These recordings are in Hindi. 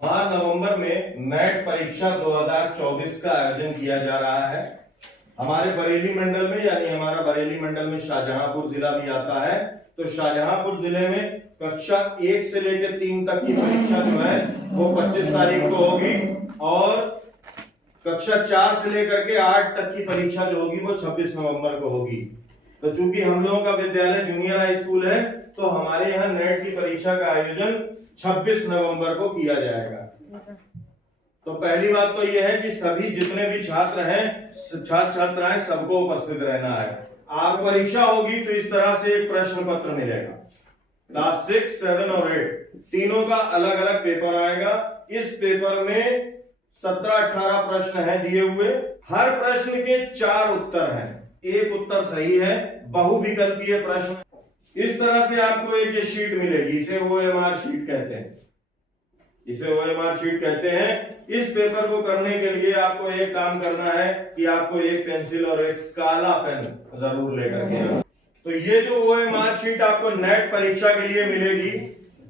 माह नवंबर में नेट परीक्षा 2024 का आयोजन किया जा रहा है। हमारे बरेली मंडल में, यानी हमारा बरेली मंडल में शाहजहांपुर जिला भी आता है। तो शाहजहांपुर जिले में कक्षा 1 से लेकर 3 तक की परीक्षा जो है वो 25 तारीख को होगी और कक्षा 4 से लेकर के 8 तक की परीक्षा जो होगी वो 26 नवंबर को होगी। तो चूंकि हम लोगों का विद्यालय जूनियर हाई स्कूल है तो हमारे यहाँ नेट की परीक्षा का आयोजन 26 नवंबर को किया जाएगा। तो पहली बात तो यह है कि सभी जितने भी छात्र हैं, छात्र छात्राएं, सबको उपस्थित रहना है। आप परीक्षा होगी तो इस तरह से एक प्रश्न पत्र मिलेगा। क्लास 6, 7 और 8 तीनों का अलग अलग पेपर आएगा। इस पेपर में 17-18 प्रश्न हैं दिए हुए। हर प्रश्न के 4 उत्तर हैं, एक उत्तर सही है। बहुविकल्पीय प्रश्न। इस तरह से आपको एक ये शीट मिलेगी, इसे OMR शीट कहते हैं। इसे OMR शीट कहते हैं। इस पेपर को करने के लिए आपको एक काम करना है कि आपको एक पेंसिल और एक काला पेन जरूर लेकर के आना। तो ये जो OMR शीट आपको नेट परीक्षा के लिए मिलेगी,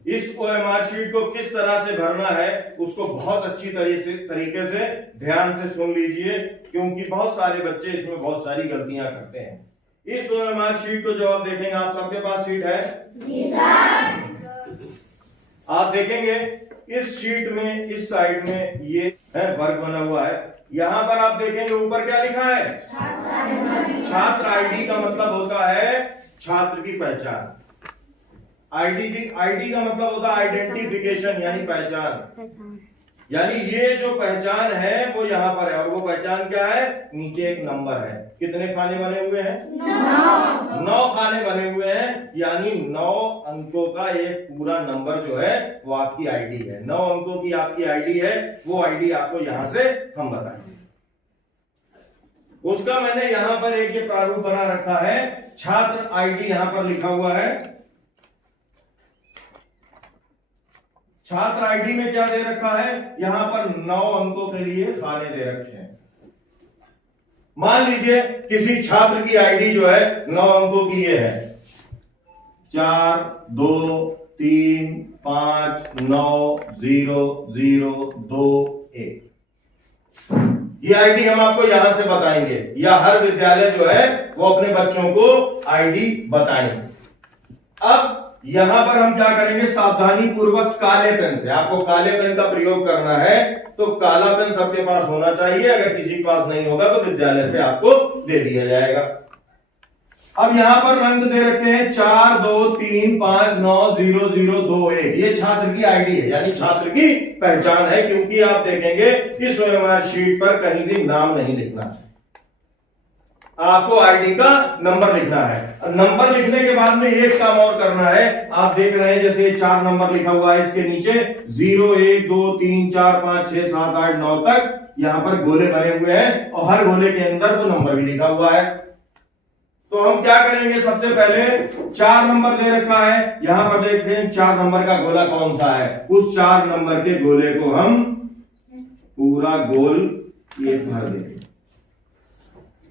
इस OMR शीट को किस तरह से भरना है उसको बहुत अच्छी तरीके से ध्यान से सुन लीजिए, क्योंकि बहुत सारे बच्चे इसमें बहुत सारी गलतियां करते हैं। इस OMR शीट को जब आप देखेंगे, आप सबके पास शीट है? आप देखेंगे इस शीट में इस साइड में ये है वर्ग बना हुआ है। यहां पर आप देखेंगे ऊपर क्या लिखा है? छात्र आईडी का मतलब होता है छात्र की पहचान। आईडी का मतलब होता है आइडेंटिफिकेशन, यानी पहचान। यानी ये जो पहचान है वो यहाँ पर है, और वो पहचान क्या है? नीचे एक नंबर है। कितने खाने बने हुए हैं? 9 खाने बने हुए हैं, यानी 9 अंकों का एक पूरा नंबर जो है वो आपकी आईडी है। 9 अंकों की आपकी आईडी है, वो आईडी आपको यहां से हम बताएंगे। उसका मैंने यहां पर एक ये प्रारूप बना रखा है। छात्र आईडी यहां पर लिखा हुआ है। छात्र आईडी में क्या दे रखा है? यहां पर 9 अंकों के लिए खाने दे रखे हैं। मान लीजिए किसी छात्र की आईडी जो है 9 अंकों की ये है, 4 2 3 5 9 0 0 2 1। ये आईडी हम आपको यहां से बताएंगे, या हर विद्यालय जो है वो अपने बच्चों को आईडी बताएंगे। अब यहां पर हम क्या करेंगे? सावधानी पूर्वक काले पेन से, आपको काले पेन का प्रयोग करना है। तो काला पेन सबके पास होना चाहिए। अगर किसी के पास नहीं होगा तो विद्यालय से आपको दे दिया जाएगा। अब यहां पर रंग दे रखे हैं 4 2 3 5 9 0 0 2 1। ये छात्र की आईडी है, यानी छात्र की पहचान है। क्योंकि आप देखेंगे इस OMR शीट पर कहीं भी नाम नहीं लिखना है, आपको आईडी का नंबर लिखना है। नंबर लिखने के बाद में एक काम और करना है। आप देख रहे हैं जैसे 4 नंबर लिखा हुआ है, इसके नीचे 0 1 2 3 4 5 6 7 8 9 तक यहां पर गोले बने हुए हैं, और हर गोले के अंदर वो नंबर भी लिखा हुआ है। तो हम क्या करेंगे? सबसे पहले 4 नंबर दे रखा है, यहां पर देख रहे हैं 4 नंबर का गोला कौन सा है। उस 4 नंबर के गोले को हम पूरा गोल ये भर देंगे।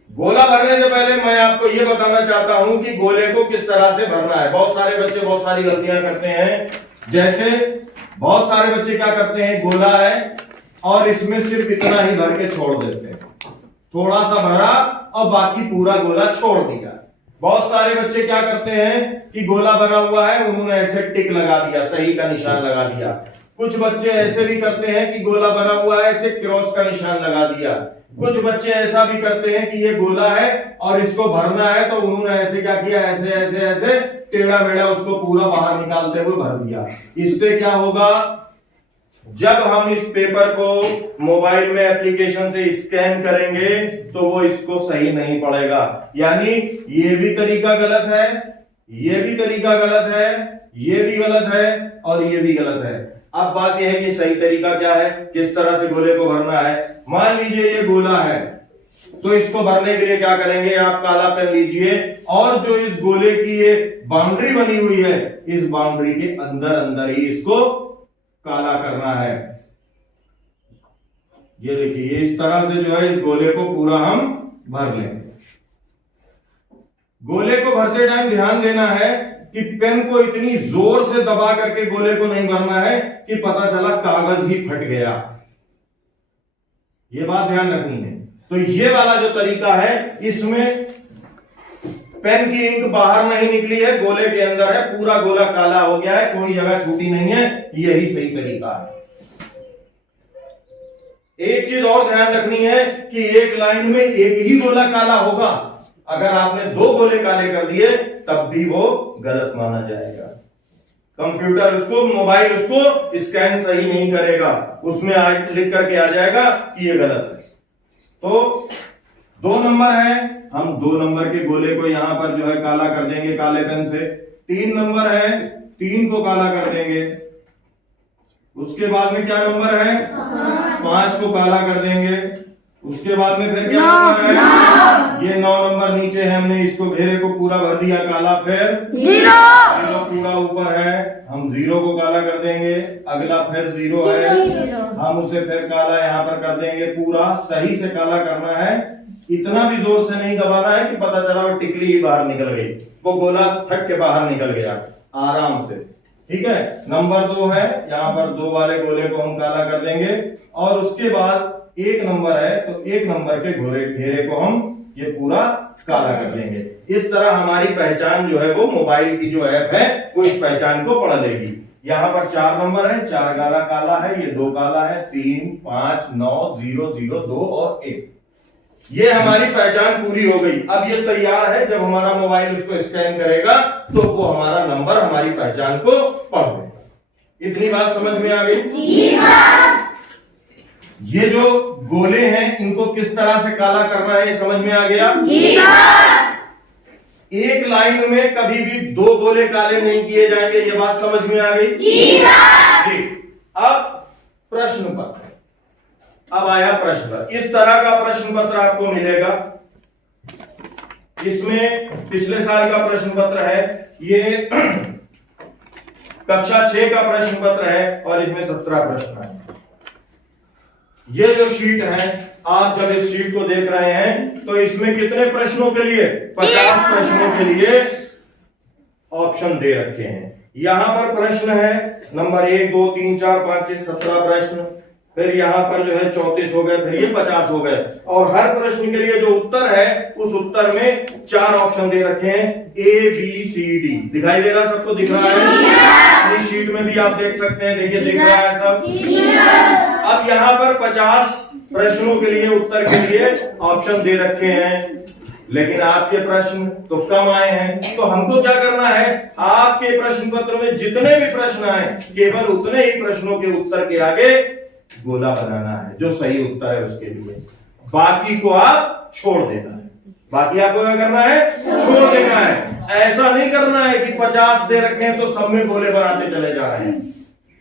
गोला भरने से पहले मैं आपको यह बताना चाहता हूं कि गोले को किस तरह से भरना है। बहुत सारे बच्चे बहुत सारी गलतियां करते हैं। जैसे बहुत सारे बच्चे क्या करते हैं, गोला है और इसमें सिर्फ इतना ही भर के छोड़ देते हैं, थोड़ा सा भरा और बाकी पूरा गोला छोड़ दिया। बहुत सारे बच्चे क्या करते हैं कि गोला भरा हुआ है, उन्होंने ऐसे टिक लगा दिया, सही का निशान लगा दिया। कुछ बच्चे ऐसे भी करते हैं कि गोला भरा हुआ है, ऐसे क्रॉस का निशान लगा दिया। कुछ बच्चे ऐसा भी करते हैं कि ये गोला है और इसको भरना है, तो उन्होंने ऐसे क्या किया, ऐसे ऐसे ऐसे टेढ़ा मेढ़ा उसको पूरा बाहर निकालते हुए भर दिया। इससे क्या होगा? जब हम इस पेपर को मोबाइल में एप्लीकेशन से स्कैन करेंगे तो वो इसको सही नहीं पड़ेगा। यानी ये भी तरीका गलत है, ये भी तरीका गलत है, ये भी गलत है और ये भी गलत है। अब बात यह है कि सही तरीका क्या है, किस तरह से गोले को भरना है। मान लीजिए ये गोला है, तो इसको भरने के लिए क्या करेंगे? आप काला पेन लीजिए और जो इस गोले की ये बाउंड्री बनी हुई है, इस बाउंड्री के अंदर अंदर ही इसको काला करना है। ये देखिए, इस तरह से जो है इस गोले को पूरा हम भर लेंगे। गोले को भरते टाइम ध्यान देना है कि पेन को इतनी जोर से दबा करके गोले को नहीं भरना है कि पता चला कागज ही फट गया। ये बात ध्यान रखनी है। तो ये वाला जो तरीका है, इसमें पेन की इंक बाहर नहीं निकली है, गोले के अंदर है, पूरा गोला काला हो गया है, कोई जगह छूटी नहीं है, यही सही तरीका है। एक चीज और ध्यान रखनी है कि एक लाइन में एक ही गोला काला होगा। अगर आपने दो गोले काले कर दिए तब भी वो गलत माना जाएगा। कंप्यूटर उसको, मोबाइल उसको स्कैन सही नहीं करेगा, उसमें लिख करके आ जाएगा कि ये गलत है। तो 2 नंबर है, हम 2 नंबर के गोले को यहां पर जो है काला कर देंगे काले पेन से। 3 नंबर है, 3 को काला कर देंगे। उसके बाद में क्या नंबर है, 5 को काला कर देंगे। उसके बाद में फिर क्या नंबर है, ये 9 नंबर नीचे है, हमने इसको घेरे को पूरा भर दिया काला। फिर 0 पूरा ऊपर है, हम 0 को काला कर देंगे। अगला फिर 0 है, हम उसे फिर काला यहाँ पर कर देंगे। पूरा सही से काला करना है, इतना भी जोर से नहीं दबाना है कि पता चला वो टिकली ही बाहर निकल गई, वो गोला फट के बाहर निकल गया। आराम से, ठीक है। नंबर 2 है, यहाँ पर 2 वाले गोले को हम काला कर देंगे। और उसके बाद 1 नंबर है, तो 1 नंबर के घेरे को हम ये पूरा काला कर देंगे। इस तरह हमारी पहचान जो है वो मोबाइल की जो ऐप है वो इस पहचान को पढ़ लेगी। यहाँ पर 4 नंबर है, 4 गाला काला है, ये 2 काला है, 3, 5, 9, 0, 0, 2 और 1। ये हमारी पहचान पूरी हो गई। अब ये तैयार है, जब हमारा मोबाइल उसको स्कैन करेगा तो वो हमारा नंबर हमारी पहचान को पढ़ देगा। इतनी बात समझ में आ गई? जी सर। ये जो गोले हैं इनको किस तरह से काला करना है ये समझ में आ गया? जी सर। एक लाइन में कभी भी 2 गोले काले नहीं किए जाएंगे, ये बात समझ में आ गई? जी सर। जी। अब प्रश्न पत्र, अब आया प्रश्न पत्र। इस तरह का प्रश्न पत्र आपको मिलेगा। इसमें पिछले साल का प्रश्न पत्र है, ये कक्षा 6 का प्रश्न पत्र है और इसमें 17 प्रश्न है। ये जो शीट है, आप जब इस शीट को देख रहे हैं तो इसमें कितने प्रश्नों के लिए, 50 प्रश्नों के लिए ऑप्शन दे रखे हैं। यहां पर प्रश्न है नंबर 1, 2, 3, 4, 5, 6, 17 प्रश्न। फिर यहाँ पर जो है 34 हो गए, फिर ये 50 हो गए। और हर प्रश्न के लिए जो उत्तर है उस उत्तर में 4 ऑप्शन दे रखे हैं, A, B, C, D। दिखाई दे रहा, सबको दिख रहा है? इस शीट में भी आप देख सकते हैं, देखिए दिख रहा है सब। अब यहाँ पर 50 प्रश्नों के लिए उत्तर के लिए ऑप्शन दे रखे हैं, लेकिन आपके प्रश्न तो कम आए हैं। तो हमको क्या करना है, आपके प्रश्न पत्र में जितने भी प्रश्न आए केवल उतने ही प्रश्नों के उत्तर के आगे गोला बनाना है जो सही उत्तर है उसके लिए। बाकी को आप छोड़ देना है। बाकी आपको क्या करना है, छोड़ देना है। ऐसा नहीं करना है कि 50 दे रखे हैं तो सब में गोले बनाते चले जा रहे हैं।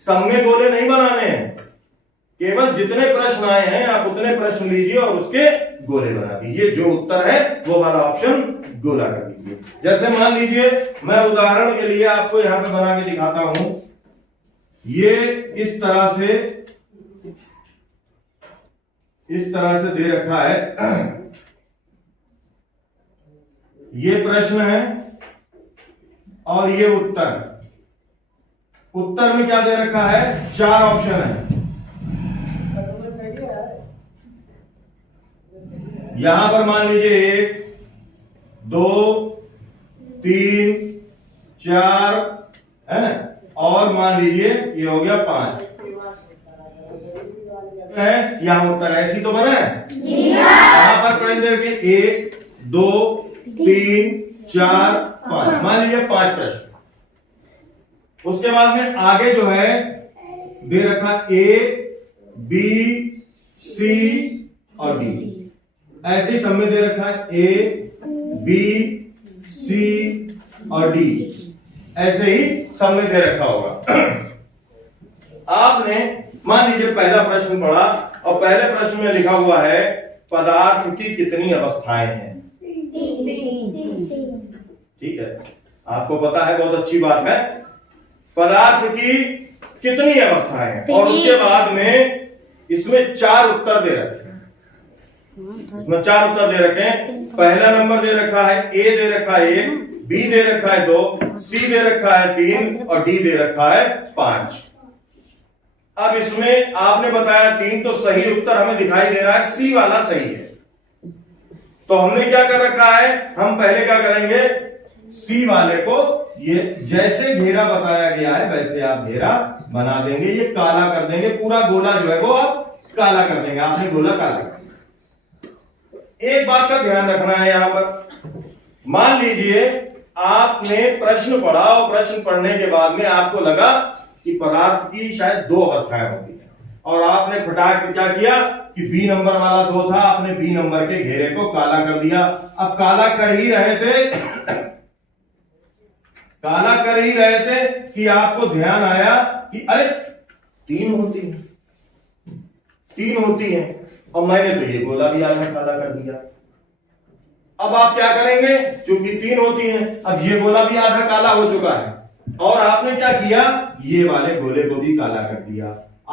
सब में गोले नहीं बनाने हैं, केवल जितने प्रश्न आए हैं आप उतने प्रश्न लीजिए और उसके गोले बना दीजिए। जो उत्तर है वो वाला ऑप्शन गोला कर दीजिए। जैसे मान लीजिए, मैं उदाहरण के लिए आपको यहां पे बना के दिखाता हूं। ये इस तरह से दे रखा है। ये प्रश्न है और ये उत्तर। उत्तर में क्या दे रखा है, 4 ऑप्शन है। यहां पर मान लीजिए 1, 2, 3, 4 है ना, और मान लीजिए ये हो गया 5 है। यहां उत्तर ऐसी तो बना है, यहां पर थोड़ी देर के 1, 2, 3, 4, 5, मान लीजिए 5 प्रश्न। उसके बाद में आगे जो है दे रखा A, B, C और D। ऐसे ही सब में दे रखा है A, B, C और D। ऐसे ही सब में दे रखा होगा। आपने मान लीजिए पहला प्रश्न पढ़ा और पहले प्रश्न में लिखा हुआ है पदार्थ की कितनी अवस्थाएं हैं। ठीक है, आपको पता है, बहुत अच्छी बात है। पदार्थ की कितनी अवस्थाएं हैं और उसके बाद में इसमें 4 उत्तर दे रखे हैं। इसमें 4 उत्तर दे रखे हैं। पहला नंबर दे रखा है ए दे रखा है 1, बी दे रखा है 2, सी दे रखा है 3 और डी दे रखा है 5। अब इसमें आपने बताया 3, तो सही उत्तर हमें दिखाई दे रहा है सी वाला सही है। तो हमने क्या कर रखा है, हम पहले क्या करेंगे, सी वाले को ये जैसे घेरा बताया गया है वैसे आप घेरा बना देंगे, ये काला कर देंगे, पूरा गोला जो है वो आप काला कर देंगे। आपने गोला काला कर दिया। एक बात का ध्यान रखना है यहां पर, मान लीजिए आपने प्रश्न पढ़ा और प्रश्न पढ़ने के बाद में आपको लगा कि पदार्थ की शायद 2 अवस्थाएं होती है और आपने फटाक के क्या किया कि बी नंबर वाला 2 था, आपने बी नंबर के घेरे को काला कर दिया। अब काला कर ही रहे थे काला कर ही रहे थे कि आपको ध्यान आया कि अरे 3 होती हैं और मैंने तो ये गोला भी आधा काला कर दिया। अब आप क्या करेंगे, क्योंकि 3 होती हैं, अब ये गोला भी आधा काला हो चुका है और आपने क्या किया, ये वाले गोले को भी काला कर दिया।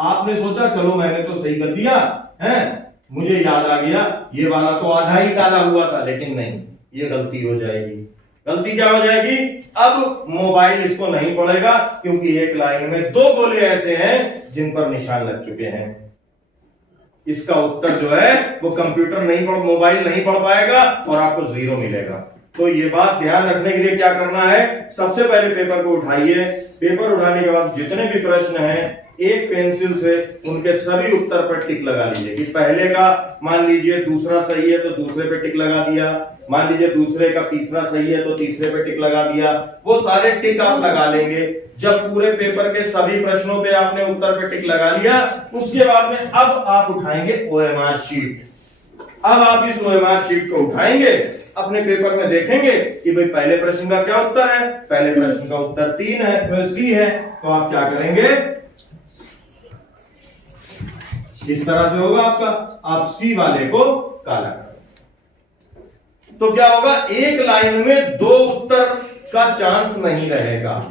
आपने सोचा चलो मैंने तो सही कर दिया है, मुझे याद आ गया ये वाला तो आधा ही काला हुआ था, लेकिन नहीं, ये गलती हो जाएगी। गलती क्या हो जाएगी, अब मोबाइल इसको नहीं पढ़ेगा क्योंकि एक लाइन में 2 गोले ऐसे हैं जिन पर निशान लग चुके हैं। इसका उत्तर जो है वो कंप्यूटर नहीं पढ़, मोबाइल नहीं पढ़ पाएगा और आपको 0 मिलेगा। तो ये बात ध्यान रखने के लिए क्या करना है, सबसे पहले पेपर को उठाइए। पेपर उठाने के बाद जितने भी प्रश्न हैं एक पेंसिल से उनके सभी उत्तर पर टिक लगा लीजिए कि पहले का मान लीजिए दूसरा सही है तो दूसरे पे टिक लगा दिया, मान लीजिए दूसरे का तीसरा सही है तो तीसरे पे टिक लगा दिया। वो सारे टिक आप लगा लेंगे। जब पूरे पेपर के सभी प्रश्नों पे आपने उत्तर पे टिक लगा लिया, उसके बाद में अब आप उठाएंगे OMR शीट। अब आप इस OMR शीट को उठाएंगे, अपने पेपर में देखेंगे कि भाई पहले प्रश्न का क्या उत्तर है, पहले प्रश्न का उत्तर 3 है, सी है। तो आप क्या करेंगे, इस तरह से होगा आपका, आप सी वाले को काला करें। तो क्या होगा, एक लाइन में 2 उत्तर का चांस नहीं रहेगा।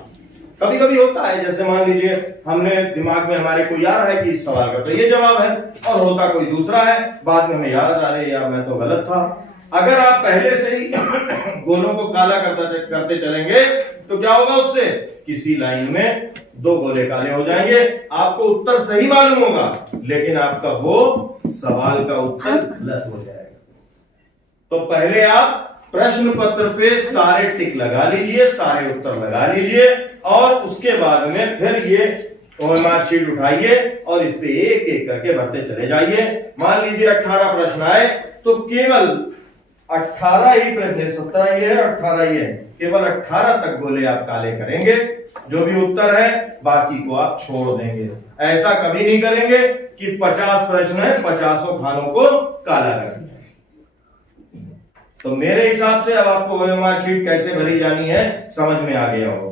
कभी कभी होता है, जैसे मान लीजिए हमने दिमाग में हमारे कोई आ रहा है कि इस सवाल का तो ये जवाब है और होता कोई दूसरा है, बाद में हमें याद आ रहे यार मैं तो गलत था। अगर आप पहले से ही गोलों को काला करते चलेंगे तो क्या होगा, उससे किसी लाइन में 2 गोले काले हो जाएंगे, आपको उत्तर सही मालूम होगा लेकिन आपका वो सवाल का उत्तर गलत हो जाएगा। तो पहले आप प्रश्न पत्र पे सारे टिक लगा लीजिए, सारे उत्तर लगा लीजिए और उसके बाद में फिर ये OMR शीट उठाइए और इस पे एक एक करके भरते चले जाइए। मान लीजिए 18 प्रश्न आए तो केवल 18 ही प्रश्न, 17 ये है 18 ये है, केवल 18 तक गोले आप काले करेंगे, जो भी उत्तर है बाकी को आप छोड़ देंगे। ऐसा कभी नहीं करेंगे कि 50 प्रश्न है 50 खानों को काला कर दिया। तो मेरे हिसाब से अब आपको OMR शीट कैसे भरी जानी है समझ में आ गया होगा।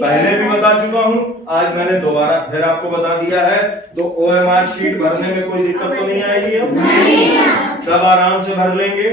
पहले भी बता चुका हूं, आज मैंने दोबारा फिर आपको बता दिया है। तो OMR शीट भरने में कोई दिक्कत तो नहीं आएगी, सब आराम से भर लेंगे।